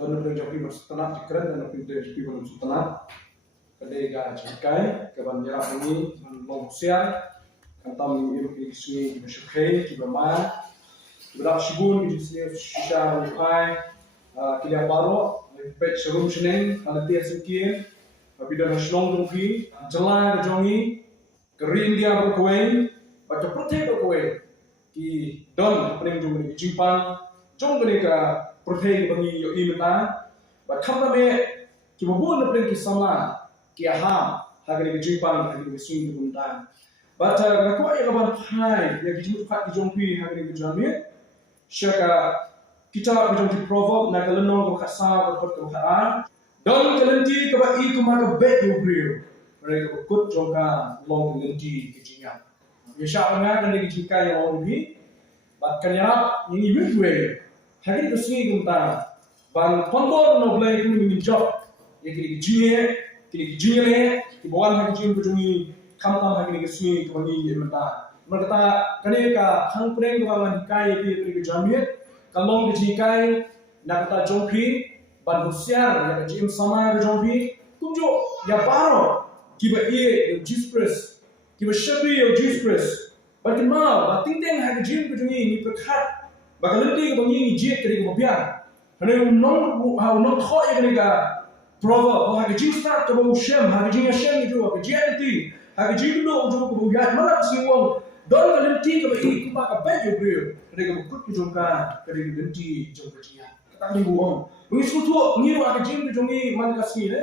dan lebih jauh lebih setelah dikeren dan lebih dari belum setelah kedai jikai keban jarak ini mengusir kantam ini sini bersyukur kita bermain berak shibun di sini shisha wifi kita baru lebih serum sini kalau dia sekian tapi dah nasional dongki jalan kejongi kerin dia berkuai baca protek berkuai ki don pening jumlah jimpan jom mereka protek bagi yo imena ba khamna me ki bubun pening ki sama ki aham hagani jimpan hagani swing bunta but ko ya kabar hai ya ki jumpa fat ki jompi hagani jamie syaka kita jompi proverb na kaleno ko khasa ko ko khaan don kalenti ka ba I ko ma bet yo brio mereka kut jongka long kalenti ki jinga ya sha nga kan ki jika ya long bi but kanyara ini witwe hagani swing bunta ban pondor no blai ku ni job ya ki jinga le ki bawan hagani jim ko jongi kamtam hagani swing ko ni menta mereka kani ka hang preng ko ban kai ki jamie kalong ki jikai nakata jompi ban husiar ya jim sama ke jompi kumjo ya baro kiba ye jispres kiba shabi yo jispres ban ma ba tingteng ha jim ko ni prakhat ba kalenti ko ni jet kri ko biar hane non kho ya ni ka proverb ha jim start ko shem ha jim shem ni jo ka jeti ha jim no jo ko ya malak siwong don kalenti ko I ko ba ka bet yo brio mereka kut jongka kari genti jongka dia kata ni buang misu tu ngiru ak jim tu jongi man kasih le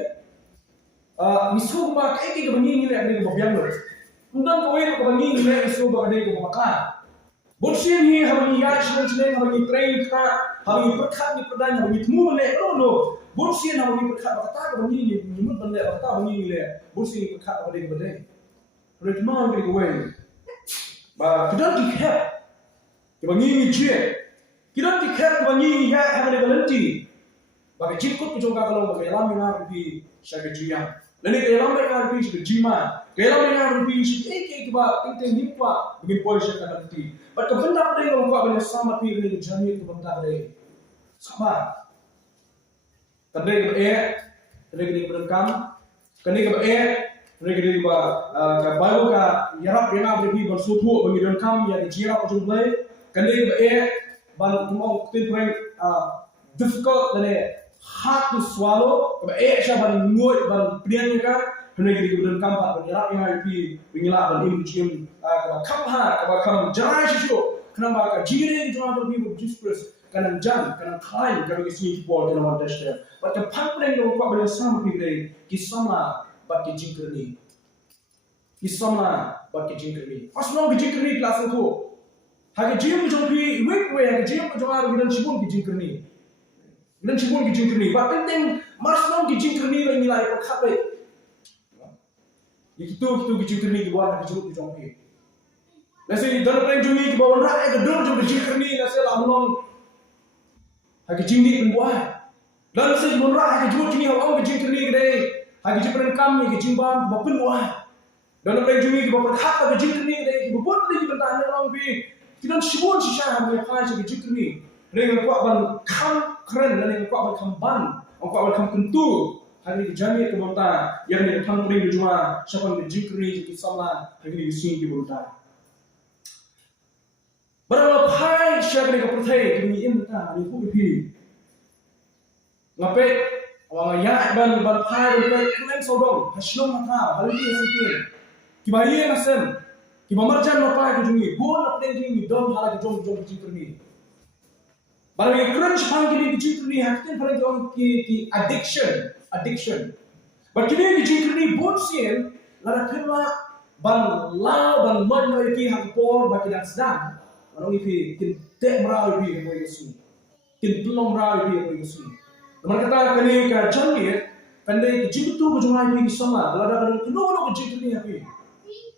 misu ba kai ki bangi ni le ni ko biang le undang ko we ko bangi ni le misu ba de ko maka bolsin hi habani ya shon chne habani train ka habani prakhat ni pradan habani thmu le no bolsin habani prakhat kata ko bangi ni mut ban le kata bangi ni le bolsin prakhat ba de ko de retma ngi ko we ba kedan di help kebangi je kita tiket kebangi ya hanya galenti bagi jikut kujongka kalau bagi alam yang rupi syaka jiang lani ke alam yang rupi syaka jima ke alam yang rupi syaka kiba tingteng himpa bagi boy syaka galenti but kebenda pada yang kau benda sama pi ni jani kebenda pada sama kadai ke berkam kadai ke negeri ba ka bayu ka yarap yana rupi bersutu bagi dan kam ya dijira ujung kandai ba ban kumong tin difficult dan hard to swallow ba sha ban ngoy ban prian ka hne gi dan kam pa ban ya yang pi bingila ban im jim ka kam ha ka kam jara shisho kana ba ka jire gi jama bi dispress kana jan kana khai ka gi sni po kana ma dash but ka panglen no ko ba sam pi re ki sama ba ki jinkrni ki sama ba ki jinkrni asno gi jinkrni class ko hage jim jompi week we hage jim jomar gidan shibun ki jingkrni ba tenteng masnom ki jingkrni le nilai ko khabe itu ki jingkrni ki buat hage jompi nasi dan plan jumi ki bawon ra ke dor jom jingkrni nasi lamnon hage jingni pun buat dan nasi mon ra hage jingni hawa ki jingkrni gede hage jipren kam ki jimban ba pun buat dan plan jumi ki bawon khat hage jingkrni gede ki bawon le ki bentan long bi kita shibun shisha hamil khai ke jikni dengan kuat ban kam keren dan kuat ban kamban kuat ban kam kentu hari jami ke bonta yang ni thang puri juma shapan ke jikni ki samla hari ni sin ki bonta barang phai shagri ka prothai ki ni imta ni ku pi ngape wang ya ban phai ban klen sodong hashlom mata hari ni sikin ki bayi nasem ki mamarjan mapa ke jungi bon apne jungi dom hala ke jom jikni barang crunch hang ki jikni hakten phare jom ki addiction but kini jikni bon sien lara khema ban la ban mon no ki hang por ba ki dan sedang barang ipi kin te mra ipi ko yesu kin tulong mra ipi ko yesu teman kata kini ka jangi kande ki jitu ko jungai ki sama lara ban kuno jikni api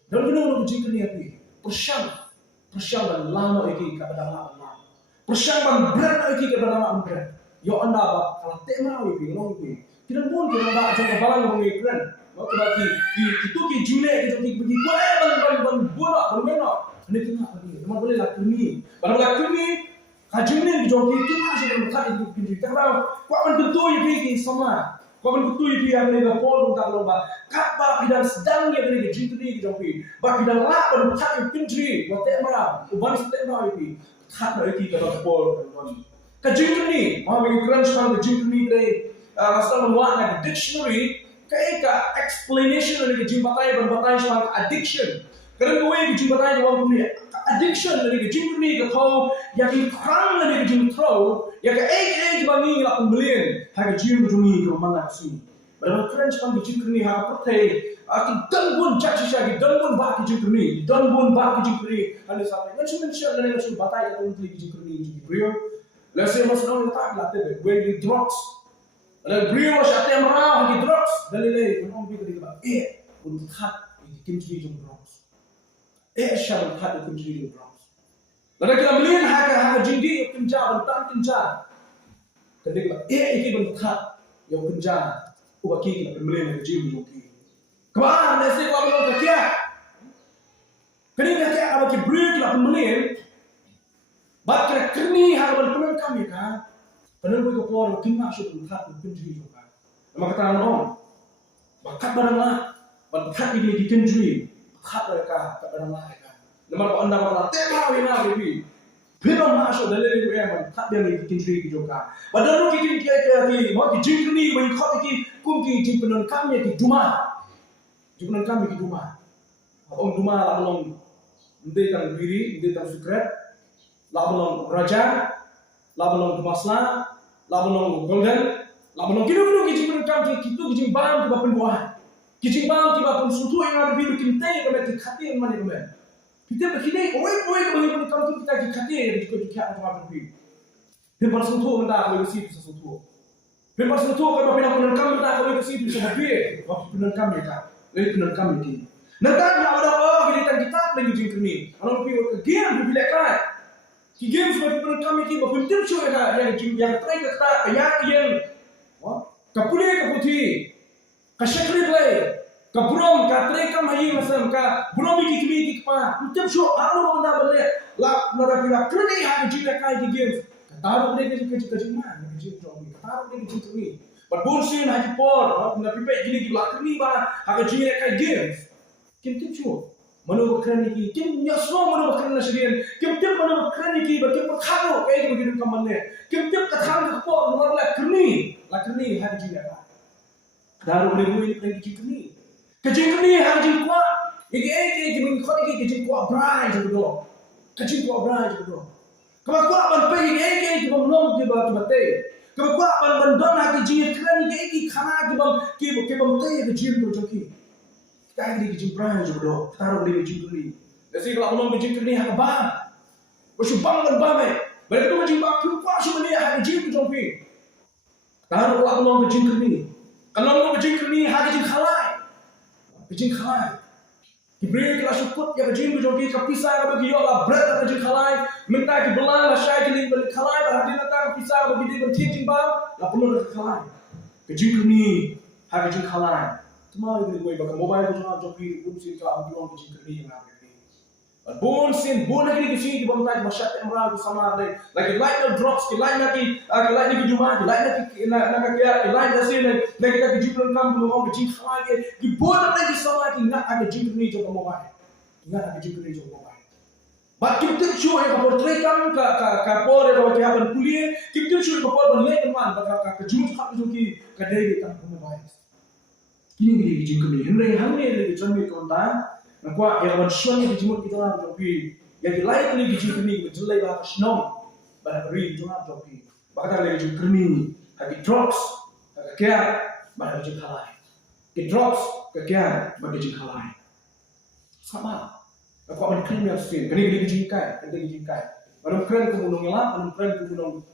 dan benar jika ni api persyang dan lama iki ka badang Allah persyang ban berat iki ka badang berat yo anda ba kala tema iki no iki tidak pun kita ba aja balang ngi kren mo ka ki itu ki jine ki bagi ban bona ban mena ini tengah ni memang boleh lakuni ban lakuni Kajungin joki kita sih berkat itu kini. Karena kau akan betul yang sama. Kau akan betul yang ni Paul tentang lomba. Kapa bidang sedang yang ni jintri joki. Bak bidang lak berkat yang kini. Waktu mana? Uban sedang mana itu? Kat mana itu kalau Paul. Kajungin, orang yang keren sekarang kajungin ni. Asal memuat dictionary. Kayak explanation dari kejimbatai berbatai sekarang addiction. Kerana gue kejimbatai orang punya addiction dari kejimbatai ke kau yang ikrang dari kejimbatai yang ke bangi lah pembelian harga kejimbatai ke mana sini. Berapa keren sekarang kejimbatai harga pertai. Aki dangun caci lagi dangun bah kejimbatai dangun bah kejimbatai. Ada sampai mention dari kejimbatai yang untuk kejimbatai juga. Lesson masih orang tak latih gue di drugs. Ada beliau siapa yang marah di drugs dalilai orang bilang dia untuk hat kejimbatai juga drugs. Siapa hat kejimbatai drugs. Lalu kita melihat harga jindi yang kenjar tentang kenjar. Ketika ini bentuk hat yang kenjar, ubah kita melihat jindi yang kemana nasi kau bilang kerja? Ketika kerja apa kita beri kita melihat, bagai kerni harga penuh kami kan, penuh kita keluar kita masuk bentuk hat yang kenjar juga. Nama kata orang, bakat baranglah, bakat ini dikenjui, hat mereka baranglah kan. Nama anda malah tema wina bebi. Belum masuk dalam itu yang tak dia ni kintri juga. Padahal kita ni mau kijing ni, mau kau ki kumki kijing penon kami ki duma. Jukunan kami ki duma. Orang duma lah belum mendetan biri, mendetan secret. Lah belum raja, lah belum masla, lah belum golden, lah belum kilo kijing penon kami kita kijing bang kita penbuahan. Kijing bang kita pun suatu yang ada biru kintai kami hati yang mana kami. Kita begini, oi bagi kamu kita dikati juga apa berbeda. Hempas sentuh mendak boleh sih bisa sentuh. Hempas sentuh kalau pindah kamu mendak boleh sih bisa berbeda. Waktu pindah kami kan, lagi pindah kami ini. Nanti ada kita lagi jengkel ni. Orang pergi ke game bila kan. Di game seperti pindah kami ini, bapak pintar show yang try kita yang kapulai kaputi, kasyakri play. Kabrom katre kam hayi masam ka bromi ki pa utem sho aro na bale la nara kira kreni ha ji ka kai games taru de ke ma ji tromi taru de ji tromi but bullshit ha ji por na pipe gini ki la kreni ba ha ji ka games kim tim sho mano kreni ki kim nyasno mano kreni na shirian kim tim mano kreni ki ba kim khado kai ki kam manne kim tim ka thang ka por no la kreni ha ji ka taru de mu ni ki kreni kecil ni hajin kuat, ini mengikut kecil kuat berai juga, kecil kuat berai juga. Kalau kuat berpergi ini belum kita mati. Kalau kuat berdon hati jiran kerana ini khana kita mati kecil tu joki. Kita ini kecil berai juga, taruh di kecil ni. Jadi kalau belum kecil ni hak bah, bersubang dan bame. Mereka tu kecil bah kuat sebenarnya hak kecil tu joki. Taruh kalau belum kecil ni, kalau belum kecil ni hak kecil khalai. Kejing khalai. Diberi kita syukur ya kejing berjogi kepisah bagi Allah berat kejing khalai. Minta dibelang lah syai kini beli khalai. Berhati nanti kepisah bagi dia bertincing bang. Lah penuh khalai. Kejing ni hari kejing khalai. Cuma ini gue bakal mobile tu cuma jogi pun sih kalau ambil kejing ni yang ada ni. Bon lagi di sini di bawah tadi masyarakat yang berada sama ada. Lagi lain drops, lain lagi di Jumat, lain lagi lain di sini. Lagi kita kejutun kamu orang kejut lagi. Di bawah lagi sama lagi nak ada kejut ni juga mobile. Nak ada kejut ni juga mobile. Baik kita show yang portrait kan kapor yang bawa kiapan kuliah. Kita show kapor berlai teman, kejut hak jogi kadai kita mobile. Ini dia kejut ni. Hendak lagi kontan. Nampak yang bersuara di jemur kita orang joki, yang lain lagi jemur ni berjelai bah senang, bah beri jemur joki, bahkan lagi jemur ni, lagi drugs, kekian, bah lagi jemur halai, ke drugs, kekian, bah lagi jemur halai, sama, nampak mana kriminal sih, kini lagi jengkai, mana keren kemunung yang mana keren kemunung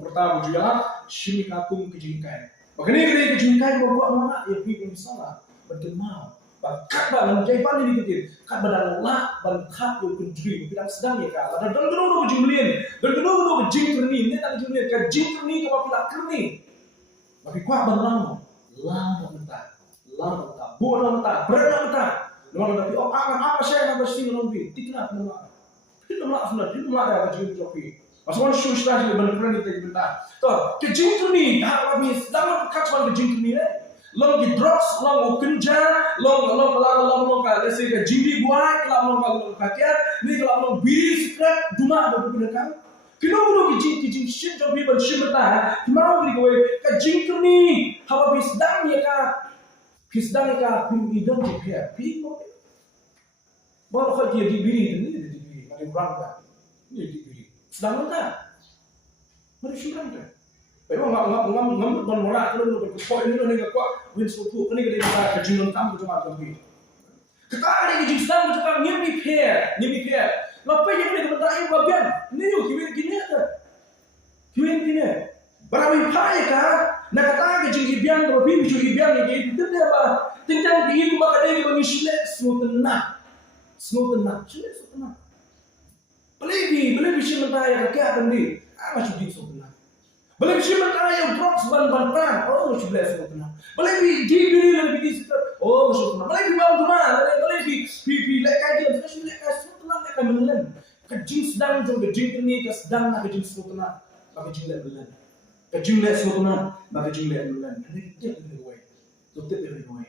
pertama juga, sini kakum kejengkai, makanya lagi jengkai bawa mana, ya pergi misalnya, berdemam. Kat badan jai pan ini kita, kat badan lah, kat yang kendri, kita sedang ya kan. Dan dulu jumlin, dan dulu jing kerni, ini tak jumlin, kat jing kerni kalau kita kerni, tapi kuat berlama, lama mentah, bodoh mentah, berat mentah. Lalu tapi apa saya nak bersih nanti, tidak nak, sebenarnya, tidak nak ada jing joki. Masuk shu sta je benar ni kita benda. To ke jing tu ni ha ni sedang kacau ke jing tu ni long ki drugs long kenja long ka let's say ke jing buat long ka kakiat ni long biri secret duma do ke kan kino ki jing shit jo bi ban shim ta mau ni ko ke jing tu ni ha bi sedang ya ka sedang ka pi idon je pia pi ko baru kau dia di biri ni ada orang tak ni di biri sedang tak mari syukur tak memang ngam morak kalau kau ini ni kau win suatu ni kita kejungan kamu cuma kami kita ada di sedang cuma ni pair lepas yang ni kita tak bagian ni yo kini ada kini barawi pai ka nak kata ke jing ibian ko bi ju ibian ni itu dia apa tinggal di ibu maka dia bagi sile smutna beli bisi mentaya ke akan di apa cuci smutna beli bisi mentaya brox ban oh cuci smutna beli di biri lebih di situ oh smutna beli bau cuma beli pi lek kaji semua lek smutna lek menelan ke jing sedang jo ke jing ni ke sedang nak ke jing smutna bagi jing lek menelan ke jing lek smutna bagi jing lek menelan ini dia ni way tu tip ni way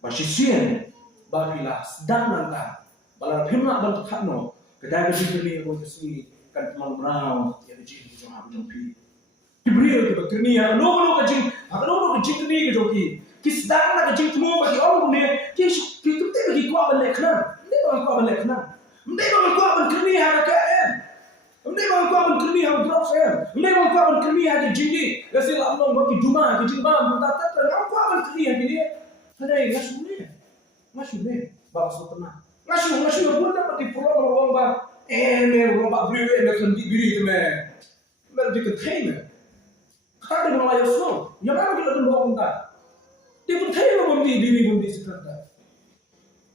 basi sien bagi lah sedang nangka balar phimna ban khatno kedai ke ni ko si kan mang brown ya ke jing jo ha bu pi kibriyo ke bakni ya no ke jing ni ke jo ki sedang na ke jing tumo bagi orang ni ki tu te bagi ko ban lek khna ni ban ko ban lek khna mdai ban ko ban kni ha ka en mdai ban ko ban kni ha drops en mdai ban ko ban kni ha ke jing ni rasil amno bagi juma ke jing ba mun ta ta ko ban kni ha ni Padahal masuk ni, bawa tenang. Masuk pun dapat dipulang orang ba, orang ba beri nak biri tu mereka diketahui. Kalau dia malah yosno, yang mana kita tu bawa kita, dia pun tahu biri sekarang.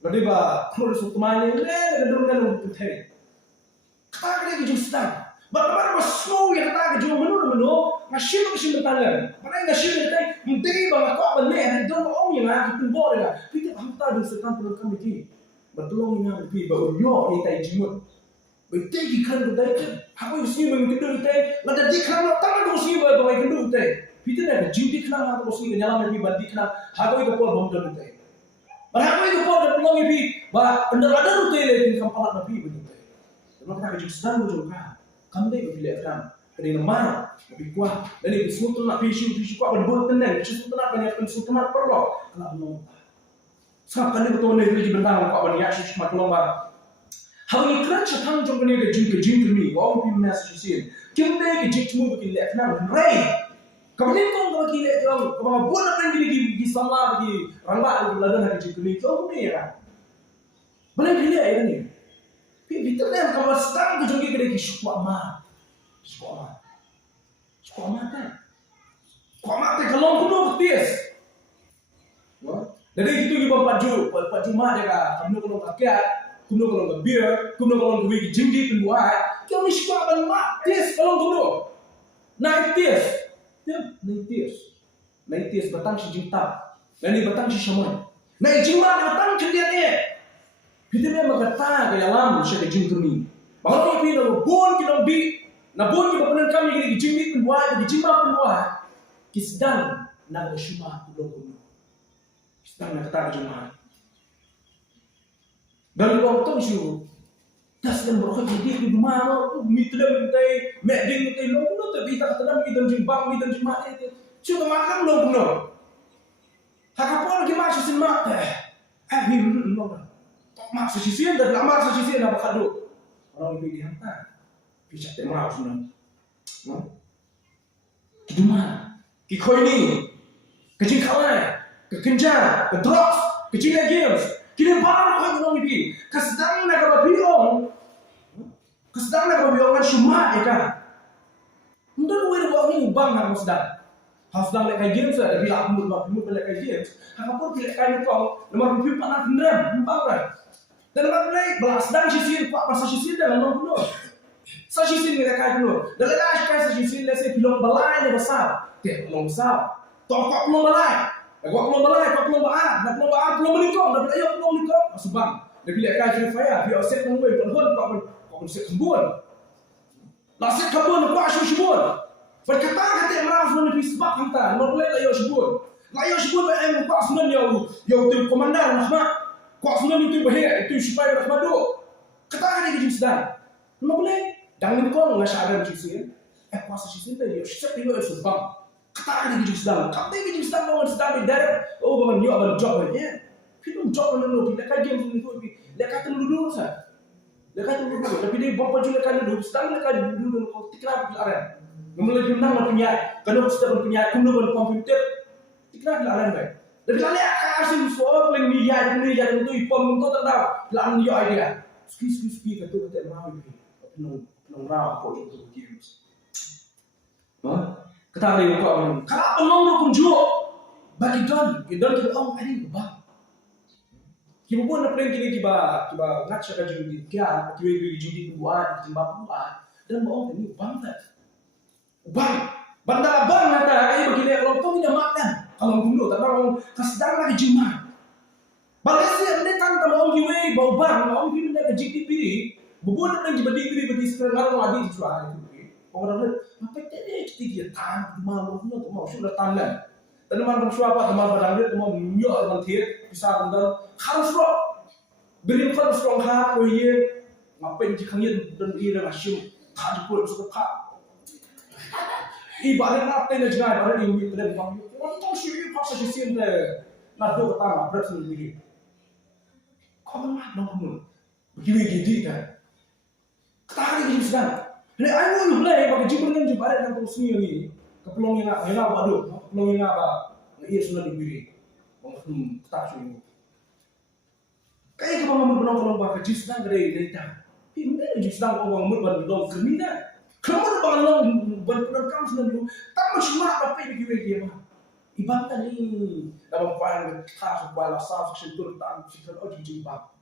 Lalu ba kalau sukamanya ni, kadang diketahui. Kalau dia justru bagaimana masuk yang kata ke jauh menu masih bertalan. Mana yang masih bertalan, mesti bangga kau benar. Jangan orang yang nak kita boleh lah. Kita hamta di sekitar program ini bertolong dengan lebih baru yo ini jimut. Betul ikan berdaya. Aku mesti mengikuti itu. Lalu dikan tangan mesti bawa ikut itu. Kita nak jimut kan aku mesti kenyalan lebih bandi kan. Aku itu pun bangga itu. Aku itu pun bertolong lebih. Bah pendaradan itu lebih kampalan lebih begitu. Kalau kita kerja sedang juga. Kandai bila kan, kerana mana lebih kuat. Dan itu semua tu nak fisik kuat berbuat tenang. Semua tu nak banyak semua tu nak perlu. Kalau belum, sebab kali betul ni lagi bentang kuat banyak semua tu lomba. Hal ini kerana tang jom ni ke jing ni, orang pun mesti sih. Kandai ke jing semua bagi lek kan, ray. Kemudian kau bagi lek jom, kau buat apa yang di sama bagi rambak lagi ladan ke jing ni, kau ni kan. Boleh pilih ya ni. Kita ni kalau sedang berjumpa kita ni syukur amat kan? Kalau kuno betis. Jadi itu kita baju mak dia kan. Kuno kalau kakiat, kuno kalau bir, kuno kalau duit jinggi penbuat. Kau ni syukur amat mak tis kalau kuno. Naik tis batang si jingtap. Nani batang si syaman. Naik jingma batang cendian ni. Kita ni berkata ke dalam syarikat jin ni. Bahawa kita bon kita bi, na bon kita pernah kami ini jin ni penbuat, jin penbuat. Kisdan nak bersyuma ulung. Kisdan nak kata jemaah. Dari waktu itu, das dan berkata jadi di rumah, mitlam kita, meding kita, lombo tu kita kata kita jin bang, kita jemaah itu. Cuma makan lombo. Hakapun lagi masih semak teh. Lombo. Mak sesisian dan lamar sesisian apa kado orang itu dihantar bisa temau sunan kiduma kikoi ni kecing kalai kekenja ke drugs kecing games kini baru orang itu kesedang nak berbiong kan cuma ya kan untuk orang ini bang harus sedang lek games ada bila aku lek games apa pun lek kain kau nomor 4 nak kendam bang dan mana belas dan sisir pak pasal sisir dalam nombor sa sisir ni dekat dulu dalam asyik sa sisir lese pilong balai ni besar ke pilong besar tokok pilong balai pilong baat pilong menikong dapat ayo pilong menikong sebab dia bila kai free fire dia set nombor pelhon kau set kembun Lasik kabun ko asu shibun. Fa kata kata maraf non di sebab hanta, no boleh layo shibun. Layo shibun ba em ko asman yo tu komandan rahma. Ko asman itu bahaya itu supaya rahma do. Kata ni di sedang. No boleh. Dangin ko ngasara di sini. Ko asu sini yo setiap yo sebab. Kata ni di sedang. Kata ni di sedang no sedang di direct. Oh bangun yo ban job ya. Film job no bila ka game tu leka tu dulu sah. Leka tu dulu. Tapi dia bawa juga kan dulu. Sedang leka dulu kau tikar bilaran. Memulai jumlah punya. Kalau kita punya kumpulan komputer tikar bilaran baik. Tapi kalau akan asyik soal paling niat itu ipom itu tak tahu. Bilaran dia idea. Ski kata rawi. Nong rawi kau itu games. Kata dia kau kalau penong pun jual bagi don kita orang ada bang. Kiba pun nak pergi kiba ngat cakap judi kia kiba judi buat timbang buat dan bohong ini bang bandar bang nata kayak begini kalau tu punya makan kalau dulu tapi orang kesedang lagi jumah Malaysia ni kan kalau orang kiba bau bang orang kiba nak judi biri bukan nak pergi beri sekarang lagi suara itu orang orang apa tadi kita tahan malu tu mau sudah tahan teman-teman suapa teman-teman dia mau nyok nanti bisa benda harus roh beri harus roh hak koye ngapain jikangin dan ira masuk tak pun suka tak ibarat apa yang jangan ada di mitra bang orang tahu sih paksa sih le nak do kata berat sendiri kau mah nongkrong begini gini kan kata ini sedang ni aku lu boleh bagi jumpa dengan jumpa ada yang terus ni kepelong yang waduh kepelong yang apa ia sudah diberi tak sih kayak kalau menong baka jis dan dari dah ini jis dan orang berbanding kerana kamu berbanding berbanding kamu sudah dulu tak cuma apa yang dia mah ibadah ni dalam file tas bala saf sentur tan sikar oh jimba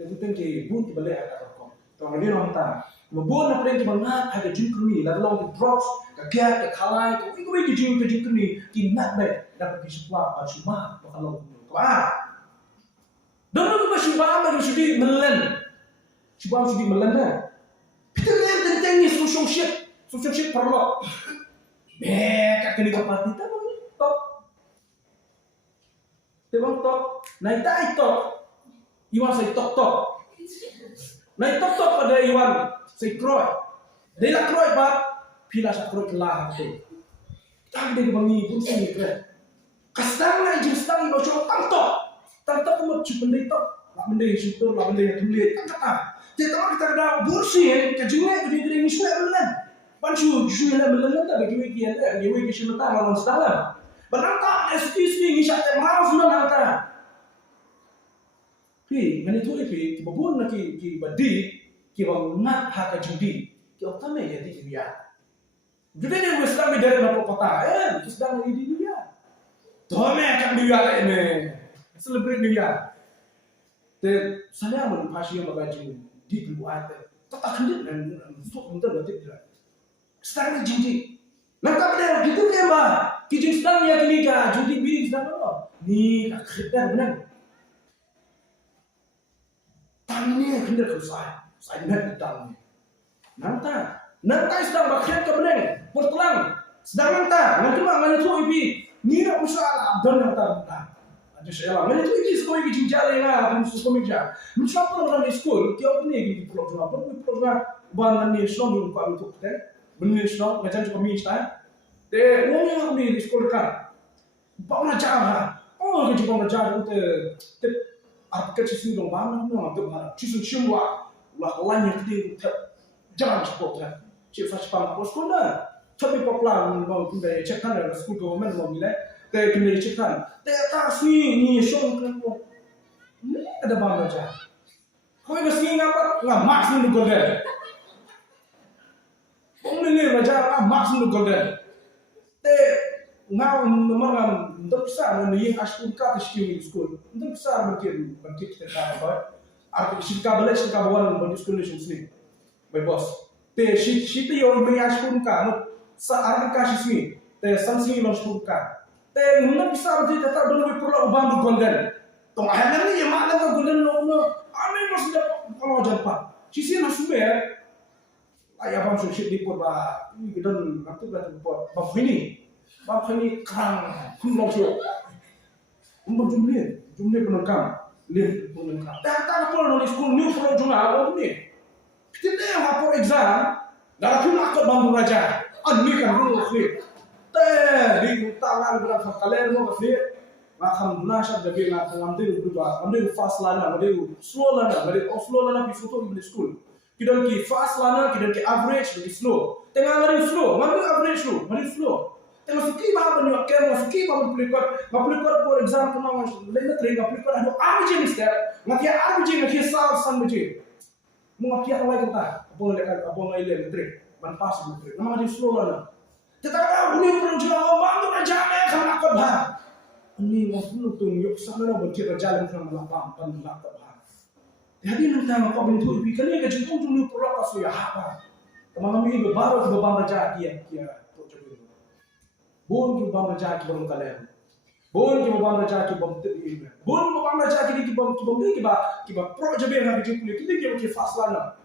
jadi tengke bun balik ada kau tahu ni orang tak Mabon na pergi bangat ada jungkri lalu long drops kaget kalai kau ikut jungkri kinat baik dapat disuap cuma kalau dan lu masih bawa sudah melen cuba sudah melen dah kita lihat tentang ni social shit perlu kat kini parti top tebang top naik tak top iwan saya top naik top ada iwan saya kroy dia nak kroy pak pila saya kroy kelah tu tak ada bangi pun sini keren kasang nak justang ibu cuma tanto pun cuma benda itu lah benda syukur lah benda yang tulis tak kata dia tahu kita ada bursi kejungai jadi ini sudah belan pancu sudah belan tak bagi wiki ada bagi wiki cuma tak malam setahun benar tak SPC ni saya maaf sudah kata pi mana tu pi babun nak ki badi ki bangat hak judi ki utama ya di dia judi ni Islam dari apa kota sedang di dia Tome akan dia ini celebrate dia te saya mau dipasih yang bagaji di buat tetap hendak dan untuk berarti tidak sedang judi nak pada gitu dia mah kijing sedang ya kini ka judi biri sedang apa ni akhirnya benar tangannya hendak saya nak ditang nanti sedang bakian ke benar pertelang sedang nanti mana tu ibi ni nak usaha dan nanti ada saya lah. Mana tu ini sekolah ini jingjar lah, pun sekolah jingjar. Macam apa orang di sekolah? Kau ni di program apa? Program bahan ni Islam yang kau itu kan? Benar Islam macam tu kami Islam. Teh, orang yang di sekolah kan, bawa cara. Oh, kerja bawa cara tu teh apa kerja sini dong bahan ni orang tu bahan. Cium semua, lah lain yang tu jangan sekolah kan. Cik fas pang sekolah. Tapi popular mau pindah cek kan ada sekolah government mau bila. Teh kena dicekkan. Teh atas ni syong kan kau. Ni ada bang baca. Kau ini sini ngapa? Ngamak sini golden. Kau ni baca ngamak sini golden. Teh ngam nomor ngam untuk besar ni yang asyik kat di sekolah. Untuk besar mungkin kita apa? Arti sika balik sika bawan di sekolah sini. By boss. Teh shit yang mai asyik kat saat kasih sini. Teh samsung lo sekolah. Teh mana bisa berarti tetap dulu perlu ubah golden. Tong akhirnya ni yang mana tu golden no. Ame masih dapat kalau jumpa. Sisi nak sumber. ayah bang sulit dipot bah ini kita nanti berarti dipot bah ini kang kumlong siok jumlah penengkam lihat penengkam tak apa nulis school new pro jurnal ini kita yang lapor exam dalam pun akut bambu raja ini kan dulu sih di tangan berapa kalian mau sih makam nasab dari nak ngambil berubah ngambil fast lana ngambil slow lana pisuto di school kita ki fast lana kita ki average di slow tengah ngambil slow ngambil average slow tengah suki bah banyak kem suki bah mempelipar for example nama lain tering mempelipar ada average mister ngakia average sal san baje mengakia awal kita abang lain tering manpas tering nama di slow lana tetapi ini pun jual bang raja kan akut bah ini waktu tu yuk sana berjaya jalan sama lapang pandak bah jadi nanti aku bentuk ikan ni kerja tu dulu pura kasu ya apa teman kami ini baru ke bang raja dia bon ke bang raja ke bang kalian bon ke bang raja ke bang ini bon ke bang raja ke di bang ni ke pro jabe nak kerja pulih kita ke fast lana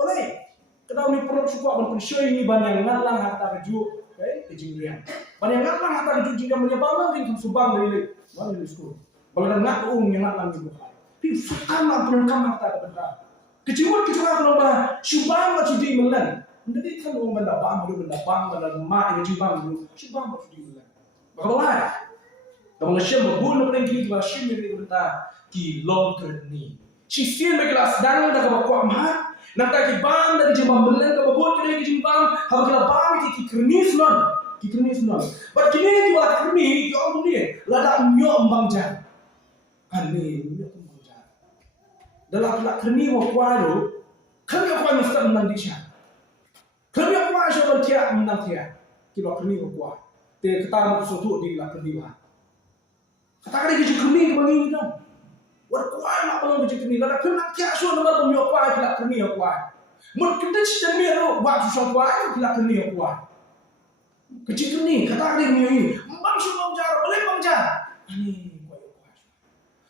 boleh kenapa ni pro suka ban pensoi ni ban yang ngalang harta kerja kejingrian. Banyak ngalang harta kerja jika menyebabkan kan subang dari mana di sekolah. Kalau nak yang ngalang itu. Tapi suka nak penengkam harta kerja. Keciuman kalau bah subang macam di melan. Nanti kan orang benda mak yang subang dulu. Subang macam di melan. Bagaimana? Kalau siapa bunuh pergi ke Bashir ni kita ki long kerni. Sisian berkelas dan dah kebawa mah. Nak ki bang dari jembang melan ke bawah ke jembang. Kalau kita bang ki kernis non. But kini buat kerni ki orang ni lada nyom bangja. Ani nyom bangja. Dalam kerni mau kuado, kerni apa mesti menang dia. Kerni apa aja bertia menang dia. Kilo kerni mau kuat. Te kita mau sesuatu di dalam kerni lah. Kata kerni kerja kerni begini dong. Kuat nak pelong kerja kerni. Lada kerni kia so nama pemilik kuat tidak kerni kuat. Mungkin kita ni tu buat susah kuat tidak kerni kuat. Kecil kerni kata kerni ni. Bang suruh bangjar, boleh bangjar. Ani kuat.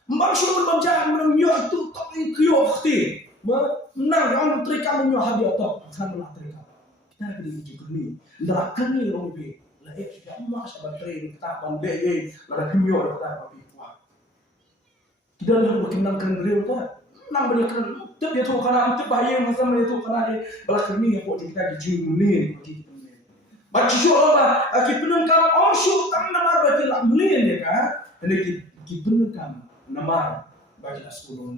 Bang suruh bangjar menunjuk itu tak ingin hati. Menang orang terika menunjuk hati atau sana nak terika. Kita kerni kerja kerni. Lada kerni orang ni. Lada sudah emak sahabat train kita pandai. Lada kerni orang kita papi. Kita dah berkenang kerana tak, nang banyak kerana, tapi dia tu kerana itu bahaya masa dia tu kerana dia belah kerana yang buat kita dijulin, baca juga kita penengkam orang tang nama bagi lah mulin dia kan, jadi kita penengkam nama bagi lah sekolah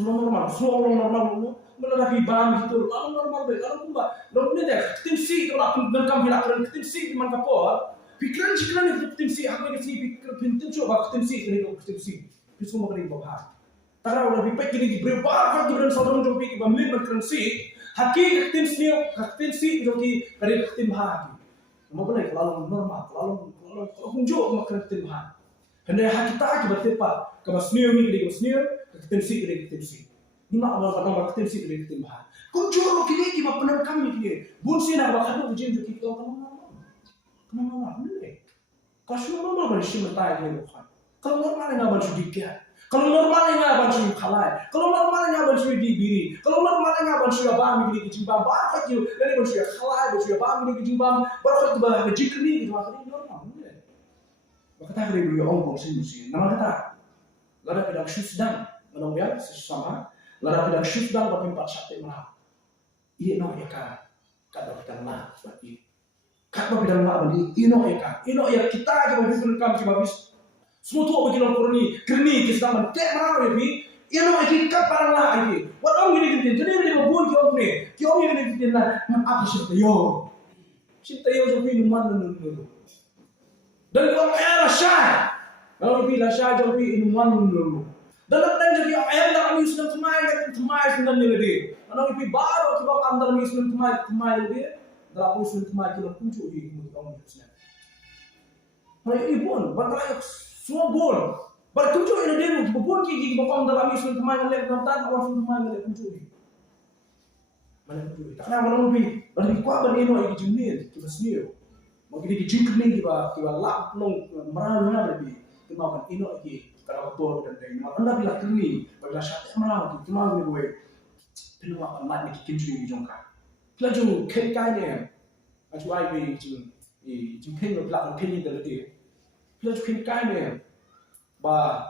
normal, melalui bam itu normal baik, kalau pun lalu ni dah tim si kalau penengkam bila kerana tim si di mana kapal. Pikiran itu tim si, aku ini pikir pintu coba tim si, itu semua kena dibahas. Karena orang pipek ini berubah, kalau kita saudara menjadi pipek bamlin berkeren si, haki tim si itu kena tim haki. Mau boleh kalau normal, kalau kunjung makan tim haki. Hendak haki tak kita bertepat, kalau senior ni kena senior, tim si kena tim si. Ini mak orang tim si kena tim haki. Kunjung kini kita pernah kami ni, bunsi nak bakal tu ujian kita Kenapa boleh? Kalau normal bersih mentai dia bukan. Kalau normal enggak bersih dikit. Kalau normal enggak bersih kalai. Kalau normal enggak bersih dibiri. Kalau normal enggak bersih abang ini kejimbang. Bapak itu dari bersih kalai bersih abang ini kejimbang. Bapak itu bah jikni itu akhirnya normal boleh. Bapak tak boleh beli orang bersih. Nama kata. Lada tidak susdang. Menunggu sesama. Lada tidak susdang tapi 4 sate merah. Ia no eka. Kada kita nak bagi. Kalau bidang apa ni? Ino ya kita aja bagi penengkam cuma habis. Semua tu bagi orang kerni kita mentek mana ni? Ino kita barang lah ini. Orang ini kita jadi dia buat kiom ni. Kiom ini kita nak apa cinta yo jadi minuman dulu. Dan kiom rasha. Kalau lebih rasha jadi minuman dulu. Dalam dan jadi ayam kami sudah temai sudah ni lagi. Kalau lebih baru kita andar ni sudah temai lagi. Dalam usul kemari kita kunci di orang Islam. Hari ini pun, berkali semua bol. Berkunci ini dia pun kiki bapak dalam usul kemari lek nonton orang usul kemari lek kunci. Mana kunci? Tak nak orang lebih kuat berdino ini jumlah kita sendiri. Mungkin ini jumlah kita lap long merana lebih. Kita makan ino ini kalau betul dan lain. Anda bila kini, bila syarat merana kita makan ni boleh. Pilih mak mak ni kinjui jongka. Pelaju kai ni, acu ai bi jing pen belak pen ni dah lebih. Pelaju kai ni, bah,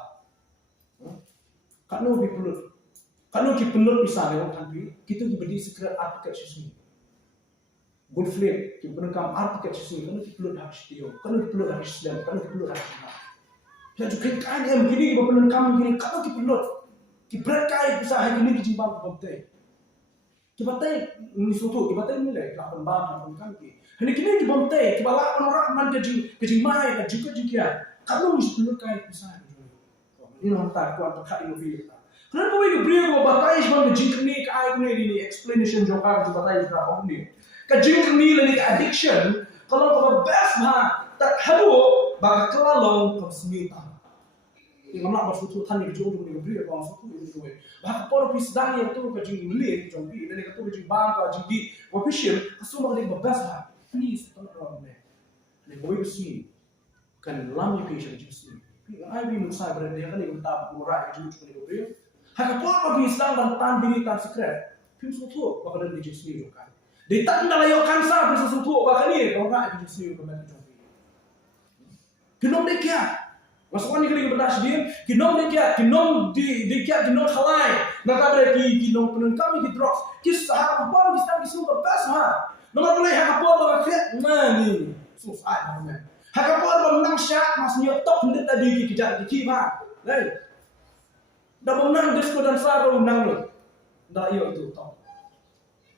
kalau ki pelut misalnya orang tapi kita diberi secret art kat sini. Good flip, ki penekam art kat sini. Kalau ki pelut habis dia, kalau ki pelut habis dia, kalau ki pelut habis dia. Pelaju kai ni begini ki penekam begini. Kalau ki pelut, ki berat kai bisa hari ni ki jimbang betul. Kibatai ni suatu kibatai ni leh lapan bang lapan kaki. Hari kini ki bomte kibala orang man ke mai ke juga juga. Kalau mesti perlu kai bisa. Ini orang tak kuat tak ini film. Kenapa ini beri ko batai sebab ke ni kai ni explanation joka ke batai ka orang ni. Ke ni ni addiction kalau kau best tak halu bak kelalong kau sendiri. Yang nak bersuatu tanya jauh ni beri ko suatu ini tu. Bahkan por pisdang yang tu kajing milik jombi dan yang tu kajing bang kajing di official semua kali berbeza please tolong orang ni ni boleh bersih kan lama yang kejap bersih ai bi musa berada kan ni kita murah kajing tu ni boleh hak por pisdang dan tan bini tan secret pintu tu bakal ada kejing sini kan di tan dalam kansa bisa suatu bakal ni orang kejing sini kan jombi kenapa dia Masukkan ni kali berdas dia, kinom dia, kinom halai. Nak berarti kinom penengkam di drugs. Kisah apa kita semua bebas Nama boleh hak apa berkat ni susah mana. Hak apa menang syak mas nyotop hendak tadi kejar kiki Lai. Dah menang disco dan saru menang lo. Dah iyo itu top.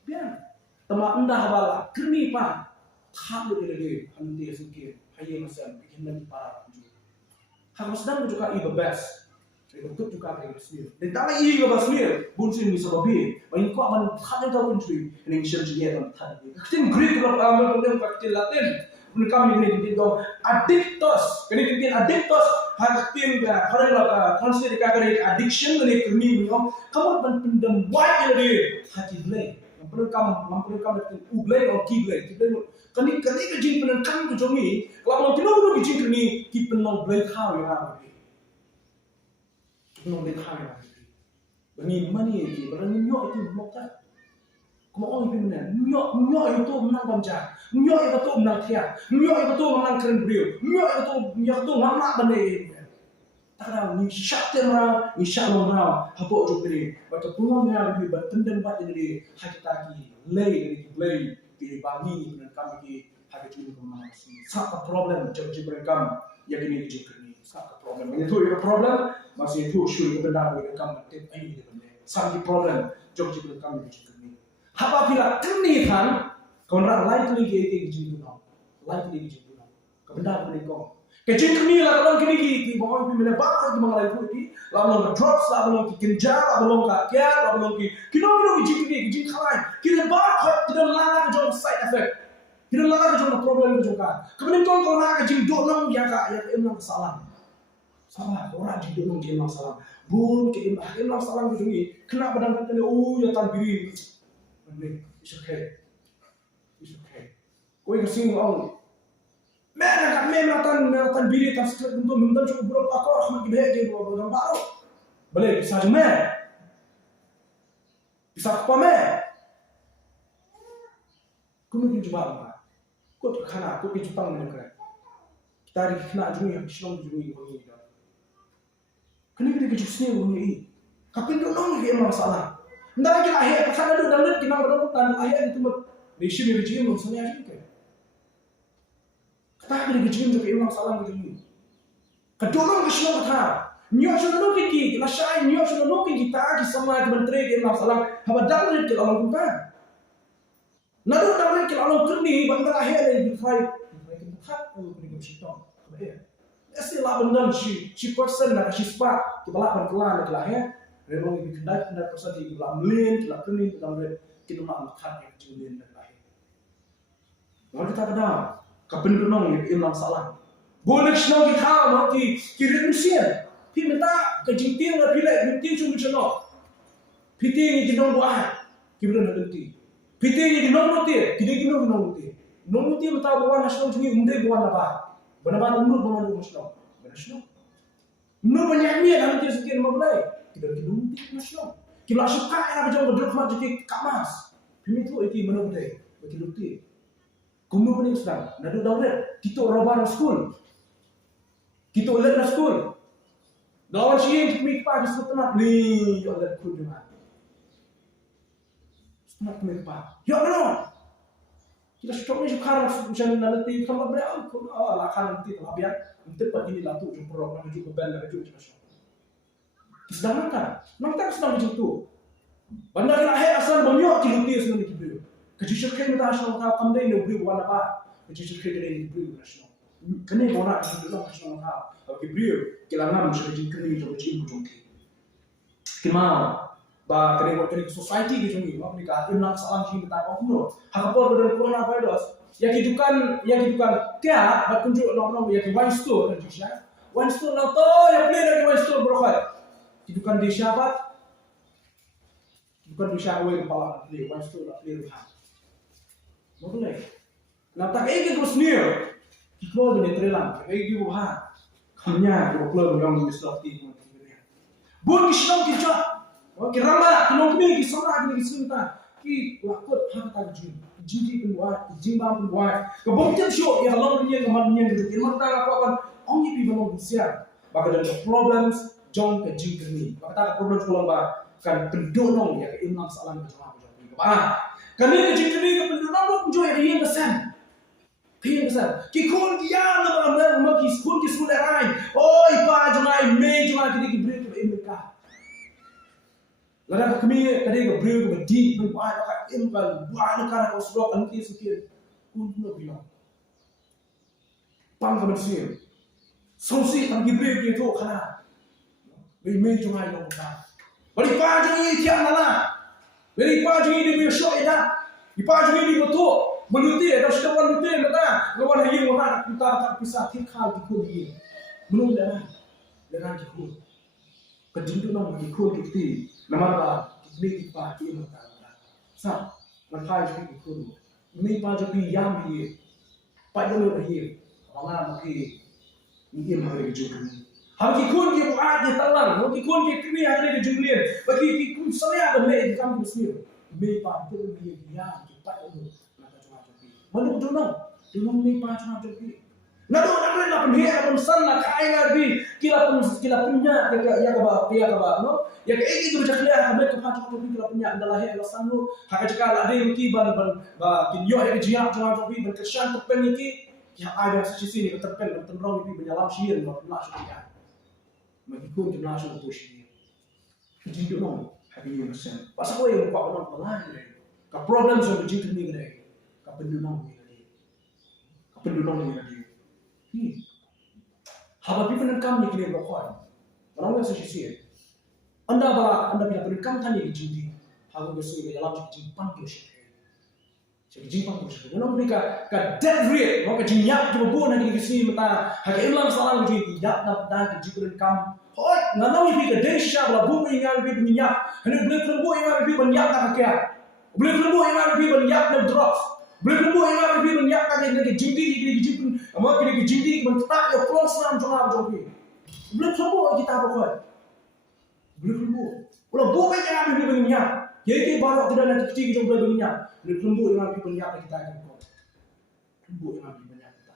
Biar temak endah bala kerni Halu dia handi sikit. Hayang masam bikin dan para Harus sedang juga iba best. Ikut juga kayak sendiri. Dan tak lagi iba sendiri. Bunsin ni sebabnya. Main kuat man tak ada bunsin. Ini sendiri dan tak. Kita Greek kalau amal problem kita Latin. Mereka ini kita addictus. Kini kita addictus. Haktin ga. Kalau kita consider kagak addiction ni kerni minum. Kamu pendem white jadi. Hati blame. Perlu kamu itu ublay atau kiblay. Kani kejin penengkam kejongi. Kalau kita kejin kini kita blay kau yang ada. Kita blay kau yang ada. Bagi mana ini? Bagi nyok itu blokta. Kamu orang itu mana? Nyok itu menang bangsa. Nyok itu menang tiap. Nyok itu menang keren beliau. Nyok itu ngamak benda ini. Tak ada ni syak temra, ni syak nomra, hapok jok ni. Batu peluang yang lebih bertendang buat jadi hak kita ki lay dari ki lay ki bagi dan kami ki hak itu memang satu problem jauh berekam yang ini jauh ni satu problem. Itu itu problem masih itu syur benda berekam tip ini benda. Satu problem jauh berekam jauh ni. Apa bila kini kan kau nak likely ki jauh ni, likely jauh ni. Benda berekam. Kecil kini lah kalau kini ki bawa pi melebak ki mengalai pun ki lalu drugs lalu ki kenjar lalu kakiat lalu ki kino ki kalai kita bar kita lana ke jom side effect kita lana ke jom problem ke jom kan kemudian kau nak ke jom donong ya emang salah orang jom donong dia emang salah bun ke emang salah ke jom ni kena badan kita ya tan biri it's okay kau ingat orang Mereka biri tak sekali untuk minta cukup berapa aku harus pergi bekerja berapa baru. Boleh bisa cuma, bisa apa Kau mungkin coba apa? Kau kerana kau pergi Jepang mana? Kita hari kena jumpa Islam jumpa ini. Kenapa kita kerja sini ini? Kapin tu nong dia masalah. Entah kita akhir kerana tu dalam kita berapa tahun akhir itu Malaysia ni kerja maksudnya apa? Tak ada kejadian juga imam salam kejadian. Kedua Islam kata, nyo sudah kiki, nasai nyo sudah kiki kita sama menteri imam salam, haba dalam kita alam kita. Nado dalam kita alam kerni, bangga akhir yang ditrai kita untuk bersyukur. Istilah benda si person nak si spa, kita balak berkelan kita akhir. Memang itu kendai person di dalam melin, kita kerni kita nak makan yang kejadian dan akhir. Mari kita kenal. Kapin dunong imam salam. Boleh senang kita mati kirim sian. Pi minta kejingting na pilih minting cuma ceno. Piti ni dinong buah. Kirim nak nanti. Piti ni dinong nanti. Kini dinong nanti. Dinong nanti minta buah nasional cuma unde buah napa. Benar undur buah nasional. Nasional. Undur banyak ni nanti sekian maglai. Kita dinong nanti nasional. Kita suka era macam berdua mat jadi kamas. Kami tu itu mana boleh, bagi luti. Kumur ni sedang, nado dawlet. Kita orang school, kita orang school. Dawan sih kami pa di setenat ni, orang school juga. Setenat kami pa. Ya benar. Kita suka ni suka macam nanti sama berapa, lah kan nanti telah biar, nanti pagi ni lah tu jumpa orang juga band juga macam. Sedang nak sedang macam tu. Bandar lahir asal banyak kilometer senang dikibri. Kejadian kita nasional kau kandai ni beri bukan apa. Kejadian kita ni beri nasional. Kene orang itu dalam nasional kau. Kibri kelangan mesti kene itu macam itu. Kemau, bah kene society gitu ni. Mak ni kah imnak salam sih kita kau no. Hakapor pada coronavirus. Yang hidupan kaya. Bat kunjuk orang yang wine store kan juga. Wine store nak tahu yang beli lagi wine store berapa. Hidupan di siapa? Bukan bisa awal kepala dia, wise tu lah dia ruhah. Boleh. Nak tak ini terus ni, kita ni terlelang. Ini dia ruhah. Hanya dia keluar dengan Islam ti. Bun Islam kita, kerana kita ni kita sana ni kita minta, kita lakut hak tak jin, jin pembuat, jin bang pembuat. Kebanyakan show yang kalau dia kemannya gitu, kita tak apa kan, orang ni belum bisa. Bahkan ada problems, jom ke jin ni. Bahkan tak problem kalau bah. Kan pendonong ya ke imam salam ke jemaah jemaah. Kami ke jikri ke pendonong pun joy yang kesan. Yang kesan. Kikun dia nama ki kun ki sudah lain. Oh ipa jemaah me jemaah kita beri ke imam. Lalu kami tadi ke beri ke di buat ke imam buat negara Oslo kan ki sekian. Kun no bilang. Pang kemensian. Solusi kan beri ke itu kana. Me jemaah yang kita. Beri paju ini tiang mana? Beri paju ini punya show ida. Di paju ini betul. Menuti atau sudah menuti mata. Lawan hari orang kita tak bisa tikal dikul ini. Menung dah. Dengan dikul. Kejunjuk nama dikul dikti. Nama apa? Dikli ipa ini mata. Sah. Mereka jadi dikul. Ini paju yang dia. Paju lagi. Orang lagi. Ini mari kejunjuk. Hagi kun ki buat dia talang, hagi kun ki kini ada di jumlian. Bagi kun saya ada me di kampung sendiri. Me pa tu dia cepat itu. Nak cuma jadi. Mana dunong me pa cuma jadi. Nado nak penhia pun sana kai lagi. Kila punya ya kaba no. Ya ke itu macam dia kami tu cuma jadi kila punya adalah he alasan lu. Hak cakap ada ki ban kinyo ya jiak cuma jadi ban kesan terpen ki. Ya ada sisi ni terpen tenrong ni menyalam sihir nak sudah. Mengikut jumlah push ni, jadi orang hari ini macam, pasal apa yang buat orang pelan ni, ke problem yang berjumpa ni ni, ke penduduk ni. Haba people yang kami kini berkuat, orang yang sesi anda bila berkam tanya jadi, haba bersih dalam jimpan tu jimpan tu. Orang mereka ke death rate, mereka jinyak cuma buat lagi sini mata, hak imam salam jadi tidak dapat jimpan kam. Hoi, nganau ibi ke desha bla bumi yang ibi minyak. Hendak beli kelembu yang ibi minyak tak kaya. Beli kelembu yang ibi minyak dan drugs. Beli kelembu yang ibi minyak tak kaya jindi di jipun. Amak di jindi mentak ya pulang senam jangan jogi. Beli kelembu kita apa kau? Beli kelembu. Kalau bumi yang ibi minyak, jadi baru tidak nak kecil kita beli minyak. Beli kelembu yang ibi minyak kita akan kau. Kelembu yang ibi minyak kita.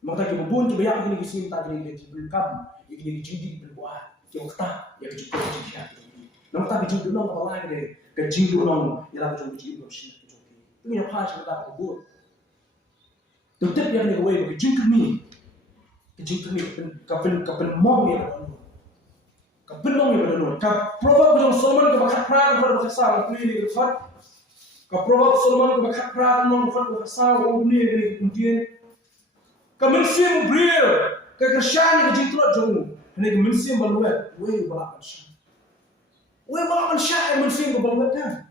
Maka kita pun cuba yang ini kisah tak jadi beli kam. Ini jadi berbuat, yang kita yang cukup jadi. Namun tak jadi dulu apa lagi deh, kerja dulu yang aku jadi belum sih. Itu yang pas kita buat. Tetap yang ni gue kerja kami, kapan mau yang ada, kapan mau yang ada. Kap provok macam Solomon kebakat perang kepada kesal, pilih ni kefat. Kap provok Solomon kebakat perang non kebakat kesal, orang pilih ni kemudian. Kamensiam beriel. Kekerjaan yang jitulah jauh, ini kemensiam baluet, weh balak manusia yang mensiam baluet kan,